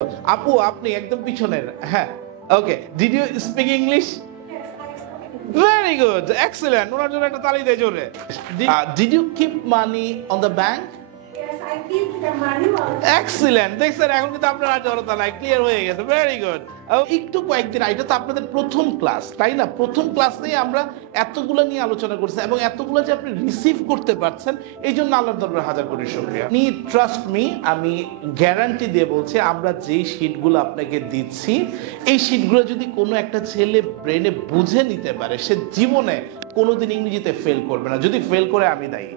আপু আপনি একদম পিছনের হ্যাঁ okay did you speak English very good excellent ওনার জন্য একটা তালি দেয় জোরে did you keep money on the bank excellent দেখছেন এখন কিন্তু আপনার আর জড়তা নাই ক্লিয়ার হয়ে গেছে ভেরি গুড একটু কয়েকদিন এটা তো আপনাদের প্রথম ক্লাস তাই না প্রথম ক্লাসেই আমরা এতগুলো নিয়ে আলোচনা করছি এবং এতগুলো যে আপনি রিসিভ করতে পারছেন এই জন্য আল্লাহর দরবারে হাজার কোটি শুকরিয়া আপনি ট্রাস্ট মি আমি গ্যারান্টি দিয়ে বলছি আমরা যেই শীটগুলো আপনাকে দিচ্ছি এই শীটগুলো যদি কোনো একটা ছেলে ব্রেনে বুঝে নিতে পারে সে জীবনে কোনোদিন ইংরেজিতে ফেল করবে না যদি ফেল করে আমি দায়ী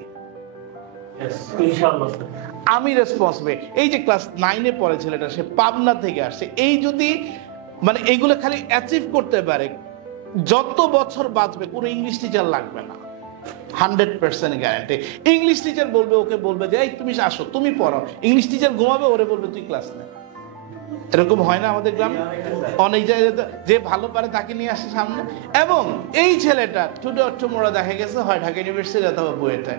আমি রেসপন্সিবল এই যে ক্লাস 9-এ পড়ে ছেলেটা সে পাবনা থেকে আসছে এই যদি মানে এইগুলো খালি অ্যাচিভ করতে পারে যত বছর বাঁচবে কোনো ইংলিশ টিচার লাগবে না 100% গ্যারান্টি ইংলিশ টিচার বলবে ওকে বলবে যে এই তুমি আসো তুমি পড়াও ইংলিশ টিচার ঘুমাবে ওরে বলবে তুই ক্লাস নে এরকম হয় না আমাদের গ্রামে অনেক জায়গায় যে ভালো পারে তাকে নিয়ে আসে সামনে এবং এই ছেলেটা টুডে অর টুমরো দেখা গেছে হয় ঢাকা ইউনিভার্সিটি অথবা বুয়েটে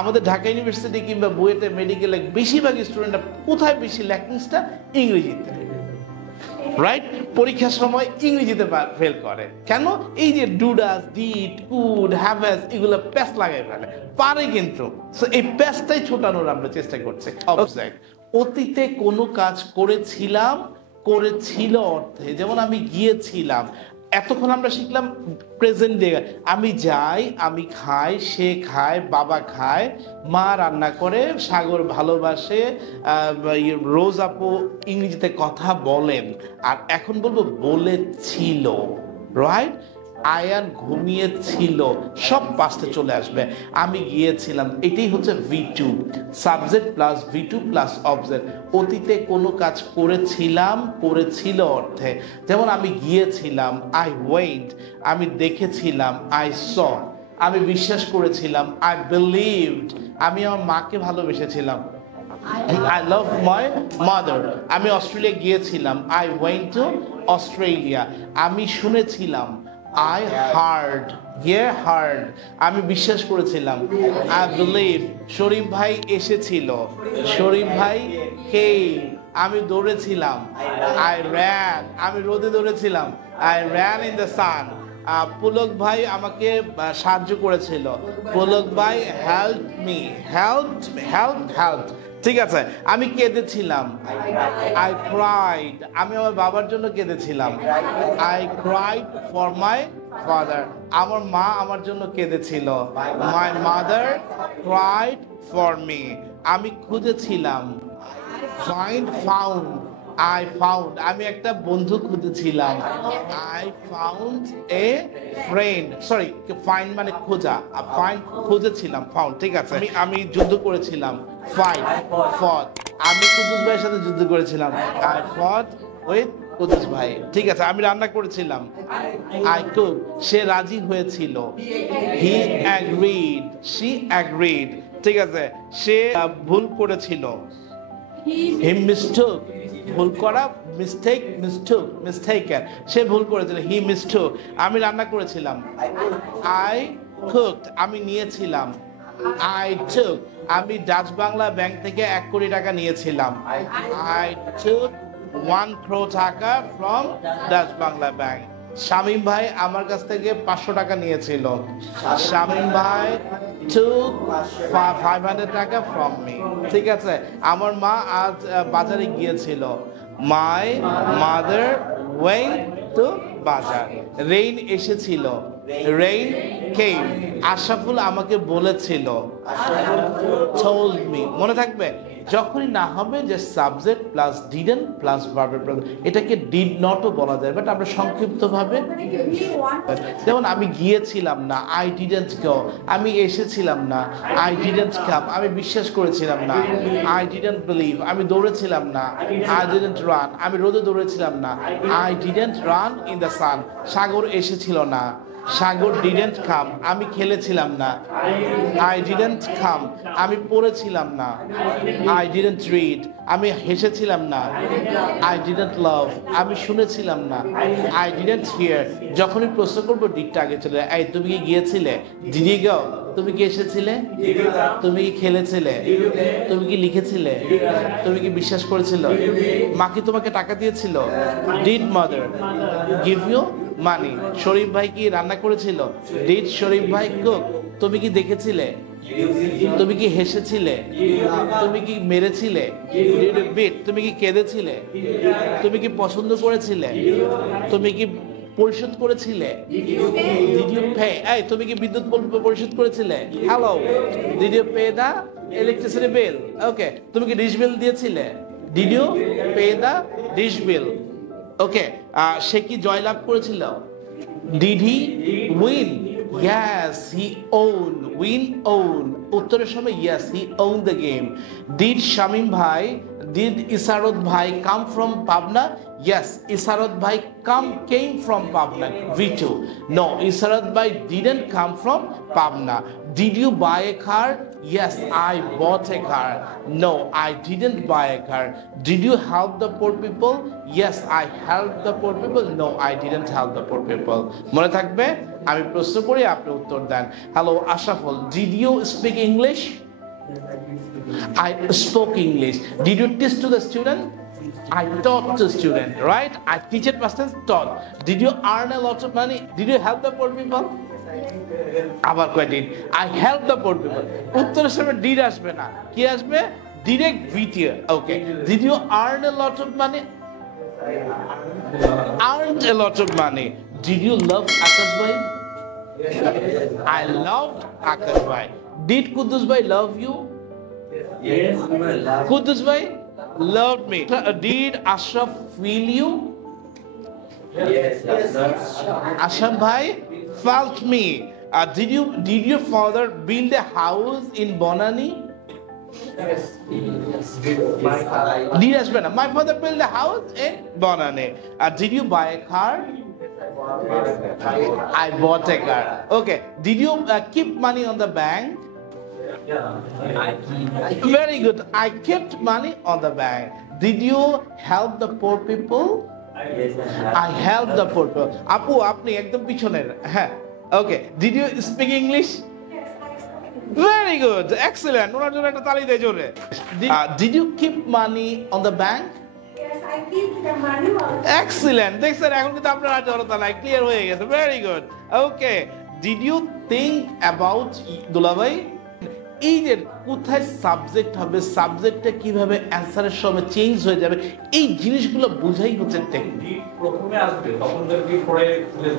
আমাদের ঢাকা ইউনিভার্সিটি কিংবা বুয়েটে মেডিকেলে বেশিরভাগ স্টুডেন্টরা কোথায় বেশি ল্যাকিংসটা ইংরেজিতে রাইট পরীক্ষার সময় ইংরেজিতে ফেল করে কেন এই যে ডুডাস ডিড কুড হ্যাভেস এগুলো প্যাস লাগাই ফেলে পারে কিন্তু এই প্যাসটাই ছোটানোর আমরা চেষ্টা করছি অবজেক্ট অতীতে কোনো কাজ করেছিলাম করেছিল অর্থে যেমন আমি গিয়েছিলাম এতক্ষণ আমরা শিখলাম প্রেজেন্ট দিয়ে আমি যাই আমি খাই সে খায় বাবা খায় মা রান্না করে সাগর ভালোবাসে রোজ আপু ইংরেজিতে কথা বলেন আর এখন বলবো বলেছিল রাইট আয়ান ঘুমিয়েছিল সব পাস্টে চলে আসবে আমি গিয়েছিলাম এটাই হচ্ছে V2 subject plus V2 plus object অতীতে কোনো কাজ করেছিলাম করেছিল অর্থে যেমন আমি গিয়েছিলাম আই ওয়েন্ট আমি দেখেছিলাম আই স আমি বিশ্বাস করেছিলাম আই বিলিভড আমি আমার মাকে ভালোবেসেছিলাম I love my mother আমি অস্ট্রেলিয়া গিয়েছিলাম I went to Australia আমি শুনেছিলাম I heard আমি বিশ্বাস করেছিলাম I believe শরীফ ভাই এসেছিল শরীফ ভাই came আমি দৌড়েছিলাম I ran আমি রোদে দৌড়েছিলাম I ran in the sun Pulak ভাই আমাকে সাহায্য করেছিল পুলক ভাই helped ঠিক আছে আমি কেঁদেছিলাম I cried আমি আমার বাবার জন্য কেঁদেছিলাম I cried for my father আমার মা আমার জন্য কেঁদেছিল my mother cried for me আমি খুঁজেছিলাম found আমি একটা বন্ধু খুঁজেছিলাম I found a friend find মানে খোঁজা খুঁজেছিলাম found ঠিক আছে আমি যুদ্ধ করেছিলাম fought আমি কুদ্দুস ভাইয়ের সাথে যুদ্ধ করেছিলাম I fought with কুদ্দুস ভাই ঠিক আছে আমি রান্না করেছিলাম I cook সে রাজি হয়েছিল he agreed she agreed ঠিক আছে সে ভুল করেছিল he mistook ভুল করা mistaken সে ভুল করেছিল he mistook আমি রান্না করেছিলাম I cooked আমি নিয়েছিলাম I took আমি ডাচ বাংলা ব্যাংক থেকে 1 কোটি টাকা নিয়েছিলাম I took 1 crore টাকা from Dutch Bangla bank Shamim ভাই আমার কাছ থেকে 500 টাকা নিয়েছিল শামীম ভাই took 500 টাকা from me ঠিক আছে আমার মা আজ বাজারে গিয়েছিল my mother went to বাজার rain এসেছিল rain came আশরাফুল আমাকে বলেছিল told me মনে থাকবে যখনই না হবে যে সাবজেক্ট প্লাস ডিডন্ট প্লাস ভার্বের প্লাস এটাকে ডিড নটও বলা যায় বাট আমরা সংক্ষিপ্তভাবে যেমন আমি গিয়েছিলাম না আই ডিডন্ট গো আমি এসেছিলাম না আই ডিডন্ট কাম আমি বিশ্বাস করেছিলাম না আই ডিডন্ট বিলিভ আমি দৌড়েছিলাম না আই ডিডন্ট রান আমি রোদে দৌড়েছিলাম না I didn't run in the sun Sagar এসেছিল না সাগর ডিডন্ট কাম আমি খেলেছিলাম না আই ডিডন্ট কাম আমি পড়েছিলাম না আই ডিডন্ট রিড আমি হেসেছিলাম না আই ডিডন্ট লাভ আমি শুনেছিলাম না আই ডিডন্ট হিয়ার যখনই প্রশ্ন করবো ডিডটা আগে চলে এই তুমি কি গিয়েছিলে ডিড ইউ গো তুমি কি এসেছিলে? তুমি কি খেলেছিলে? তুমি কি লিখেছিলে? তুমি কি বিশ্বাস করেছিল? মা কি তোমাকে টাকা দিয়েছিল? Did mother give you money? Sharif ভাই কি রান্না করেছিল? ডিড শরীফ ভাই কুক? তুমি কি দেখেছিলে? তুমি কি হেসেছিলে? তুমি কি মেরেছিলে? তুমি কি কেঁদেছিলে? তুমি কি পছন্দ করেছিলে? তুমি কি পরিশোধ করেছিলে? Did you pay? এই তুমি কি বিদ্যুৎ পরিশোধ করেছিলে? Hello, Did you pay the electricity bill? ওকে, তুমি কি ডিশ বিল দিয়েছিলে? Did you pay the dish bill? ওকে, সে কি জয়লাভ করেছিল? Did he win? Yes, he owned. Win, own. উত্তরের সময় yes, he owned the game. Did Shamim Bhai, did Isarot Bhai come from Pabna? Yes, Isarot Bhai came from Pabna. V2. No, Isarot Bhai didn't come from Pabna. Did you buy a car? Yes, I bought a car. No, I didn't buy a car. Did you help the poor people? Yes, I helped the poor people. No, I didn't help the poor people. মনে থাকবে, আমি প্রশ্ন করি, আপনি উত্তর দেন। Hello Ashraful, did you speak English? I spoke English. Did you teach to the student? I taught to student, right? I teach it past tense, taught. Did you earn a lot of money? Did you help the poor people? আবার কয় did? I help the poor people. উত্তরের সময় did আসবে না, কি আসবে? Direct VTA. Okay. Did you earn a lot of money? Earned a lot of money. Did you love Akash Bhai? I loved Akash Bhai. Did Kudus Bhai love you? Yes. Kudus Bhai loved me. Did Ashraf feel you? Yes. Ashraf Bhai felt me. Did your father build a house in Bonani? Yes. Did আসবে না? My father built a house in Bonani. Did you buy a car? I bought a car. Okay. Did you keep money on the bank? Very good. I kept money on the bank. Did you help the poor people? I helped the poor people. আপু আপনি একদম পিছনের, হ্যাঁ। Okay. Did you speak English? Very good. Excellent. ওনার জন্য একটা তালি দেয় জোরে। Did you keep money on the bank? Yes, I keep the money on. Excellent. দেখছেন এখন কিন্তু আপনার আর জড়তা নাই, ক্লিয়ার হয়ে গেছে। Very good. Okay. Did you think about দুলাভাই? এই যে কোথায় সাবজেক্ট হবে, সাবজেক্টটা কিভাবে অ্যান্সারের সময় চেঞ্জ হয়ে যাবে, এই জিনিসগুলো বোঝাই হচ্ছে টেকনিক। প্রথমে আসবে তখন যদি পরে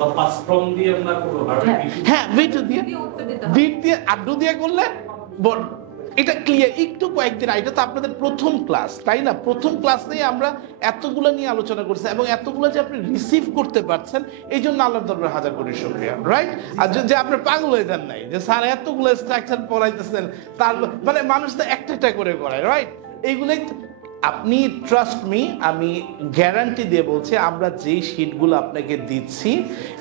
বা পাস ফ্রম দিয়ে আমরা করব হ্যাঁ, বিট দিয়ে বিট দিয়ে আড্ডু দিয়ে করলে এটা ক্লিয়ার। একটু কয়েকদিন এটা তো আপনাদের প্রথম ক্লাস, তাই না? প্রথম ক্লাসেই আমরা এতগুলো নিয়ে আলোচনা করছি এবং এতগুলো যে আপনি রিসিভ করতে পারছেন, এই জন্য আল্লাহর দরবারে হাজার কোটি শুকরিয়া, রাইট? আর যে আপনি পাগল হয়ে যান নাই যে স্যার এতগুলো স্ট্রাকচার পড়াইতেছেন, তার মানে মানুষ তো একটা একটা করে করায়, রাইট? এইগুলোই আপনি ট্রাস্ট মি, আমি গ্যারান্টি দিয়ে বলছি, আমরা যেই শিটগুলো আপনাকে দিচ্ছি,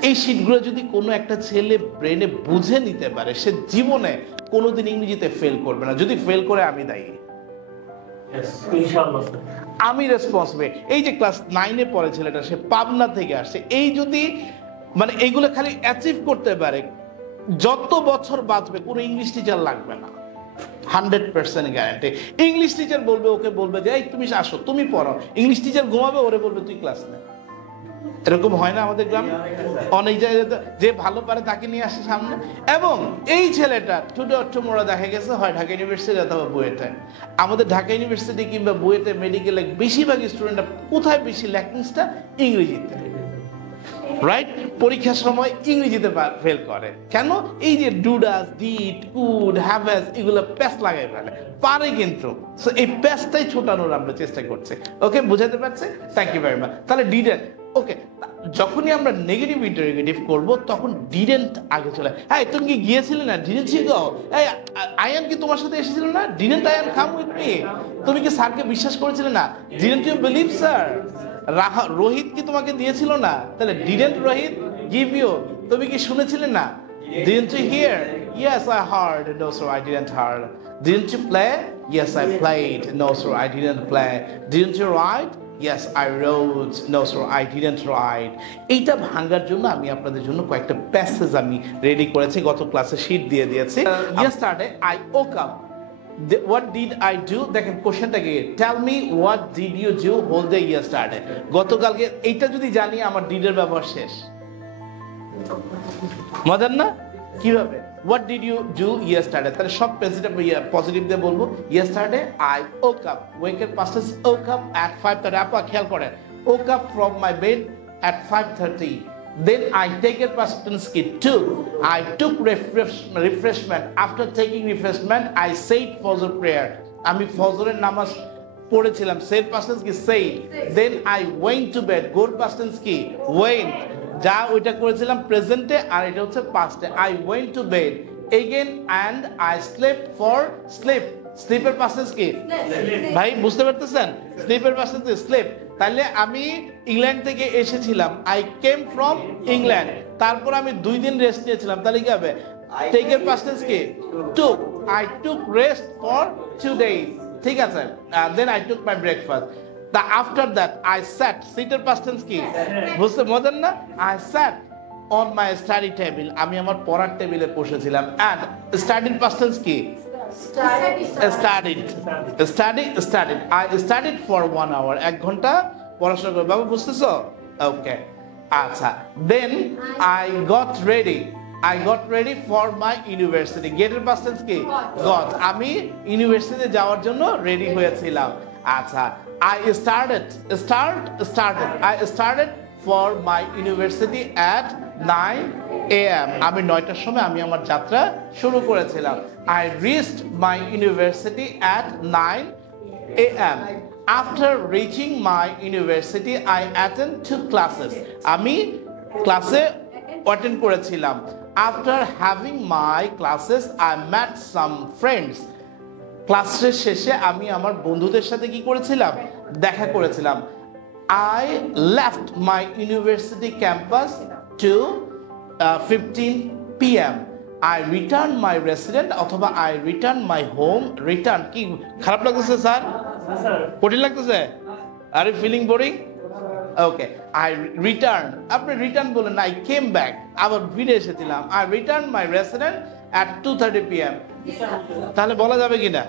এই শিটগুলো যদি কোনো একটা ছেলে ব্রেনে বুঝে নিতে পারে, সে জীবনে কোনোদিন ইংরেজিতে ফেল করবে না। যদি ফেল করে আমি দায়ী, ইনশাআল্লাহ আমি রেসপন্সিবল। এই যে ক্লাস 9-এ পড়ে ছেলেটা, সে পাবনা থেকে আসছে, এই যদি মানে এইগুলো খালি অ্যাচিভ করতে পারে, যত বছর বাঁচবে কোনো ইংলিশ টিচার লাগবে না, 100% গ্যারান্টি। ইংলিশ টিচার বলবে, ওকে বলবে যে এই তুমি আসো, তুমি পড়াও। ইংলিশ টিচার ঘুমাবে, ওরে বলবে তুই ক্লাস নে। এরকম হয় না আমাদের গ্রামে? অনেক জায়গায় যে ভালো পারে তাকে নিয়ে আসে সামনে। এবং এই ছেলেটা টুডে অর টুমরো দেখা গেছে হয় ঢাকা ইউনিভার্সিটি অথবা বুয়েটে। আমাদের ঢাকা ইউনিভার্সিটি কিংবা বুয়েটে মেডিকেলে বেশিরভাগ স্টুডেন্টরা কোথায় বেশি ল্যাকিংসটা? ইংরেজিতে, রাইট? পরীক্ষার সময় ইংরেজিতে ফেল করে কেন? এই যে ডুডাস, ডিড, কুড, হ্যাভেস, এগুলো প্যাস লাগাই ফেলে, পারে কিন্তু। সো এই প্যাসটাই ছোটানোর আমরা চেষ্টা করছি। ওকে, বুঝাতে পারছে? Thank you very much. তাহলে ডিডেন্ট, ওকে, যখনই আমরা নেগেটিভ ইন্টারোগেটিভ করব তখন ডিডেন্ট আগে চলে। হ্যাঁ, তুমি কি গিয়েছিলে না? Didn't she go? এই আয়ান কি তোমার সাথে এসেছিল না? Didn't Ayaan come with me? তুমি কি স্যারকে বিশ্বাস করেছিলে না? Didn't you believe sir? Rohit কি তোমাকে দিয়েছিল না? তাহলে ডিডেন্ট রোহিত গিভ ইউ? তুমি কি শুনেছিলে না? Didn't you hear? Yes, I heard. No, sir, I didn't heard. Didn't you play? Yes, I played. No, sir, I didn't play. Didn't you write? Yes, I wrote. No, sir, I didn't write. এইটা ভাঙার জন্য আমি আপনাদের জন্য কয়েকটা passage আমি ready করেছি, গত ক্লাসে শীট দিয়ে দিয়েছি। Yesterday I woke up. What did I do? দেখেন কোশ্চেনটাকে, tell me what did you do whole day yesterday. গতকালকে এইটা যদি জানি আমার ডিডের ব্যবহার শেষ। মজার না? কিভাবে? What did you do yesterday, তাহলে সব পজিটিভ দিয়ে বলবো। ইয়েস্টারডে আই ওক আপ, ওয়েকের past tense woke up at 5:30। আপা খেয়াল করেন, woke up from my bed at 5:30। Then I take a past tense key took. I took refreshment. After taking refreshment, I said Fajr prayer. আমি ফজরের নামাজ পড়েছিলাম। Said past tense কি said. Then I went to bed. Go past tense কি went. যা ওইটা করেছিলাম প্রেজেন্টে, আর এটা হচ্ছে পাস্টে। I went to bed again and I slept for sleep. স্লিপের past tense কি? ভাই বুঝতে পারতেছেন? স্লিপের past tense স্লিপ। তাহলে আমি ইংল্যান্ড থেকে এসেছিলাম, আই কেম ফ্রম ইংল্যান্ড। তারপর আমি 2 দিন রেস্ট নিয়েছিলাম, তাহলে কি হবে? টেকের পাস্ট টেন্স কি? Took. I took rest for 2 days। ঠিক আছে, then I took my breakfast. তা আফটার দ্যাট আই স্যাট, সিটের পাস্ট টেন্স কি? বুঝতে মজার না? I sat on my study table, আমি আমার পড়ার টেবিলে বসেছিলাম। অ্যান্ড স্টাডির পাস্ট টেন্স কি? Studied. I studied for 1 hour. 1 ঘন্টা পড়াশোনা করে। বাবা বুঝতেছো? ওকে, আচ্ছা। Then I got ready for my university. Get এর past tense কি? Got. আমি ইউনিভার্সিটিতে যাওয়ার জন্য রেডি হয়েছিলাম। আচ্ছা, I started for my university at 9 AM. আমি 9টার সময় আমি আমার যাত্রা শুরু করেছিলাম। I reached my university at 9 AM. After reaching my university, I attend 2 classes. আমি ক্লাসে অ্যাটেন্ড করেছিলাম। After having my classes, I met some friends. ক্লাসের শেষে আমি আমার বন্ধুদের সাথে কি করেছিলাম? দেখা করেছিলাম। I left my university campus to 15 PM. I returned my residence অথবা I returned my home. Return কি খারাপ লাগতেছে স্যার? কঠিন লাগতেছে? Are you feeling boring? Okay, I returned. আপনি রিটার্ন বলেন না, I came back. আবার ফিরে এসেছিলাম। I returned my residence at 2:30 PM. তাহলে বলা যাবে কিনা?